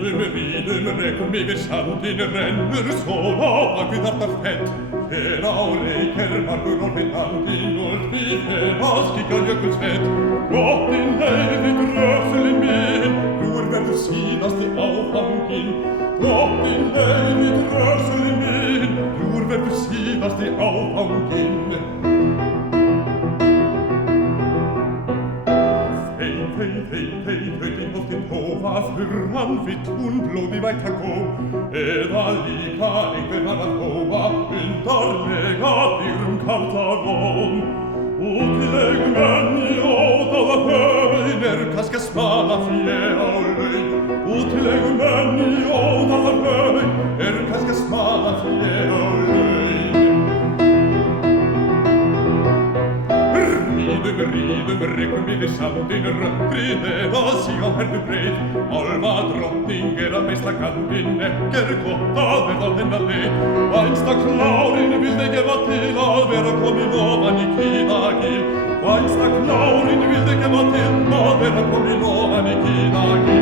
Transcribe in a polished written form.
rekum yfir sandinn rennur sól á bakvið þartar fell. Hér á reik margur orðinn andinn og við að skikka jökulsfell. Drottinn leiðir drösulinn minn, nú verður síðasti áfanginn. Drottinn leiðir drösulinn minn, nú verður síðasti áfanginn. Þauðin boltinn hófa, þurran vill hún blóði væta gó, eða líka einhver var að hófa undarlega dýrum karlagón. Útilegum menn í ódáða haun kannski að smala fjö á laun. Útilegum menn í ódáða haun kannski að smala fjö á laun. Ríðum, rekum yfir sandinn röndrið eða síðan herðu breið. Álfa drottning að meisla kandinn, ekki gott að verða á hennar leið. Vænsta klárinn vildi gefa til að vera komin ofan í Kiðagil. Vænsta klárinn vildi gefa til að vera komin ofan í Kiðagil.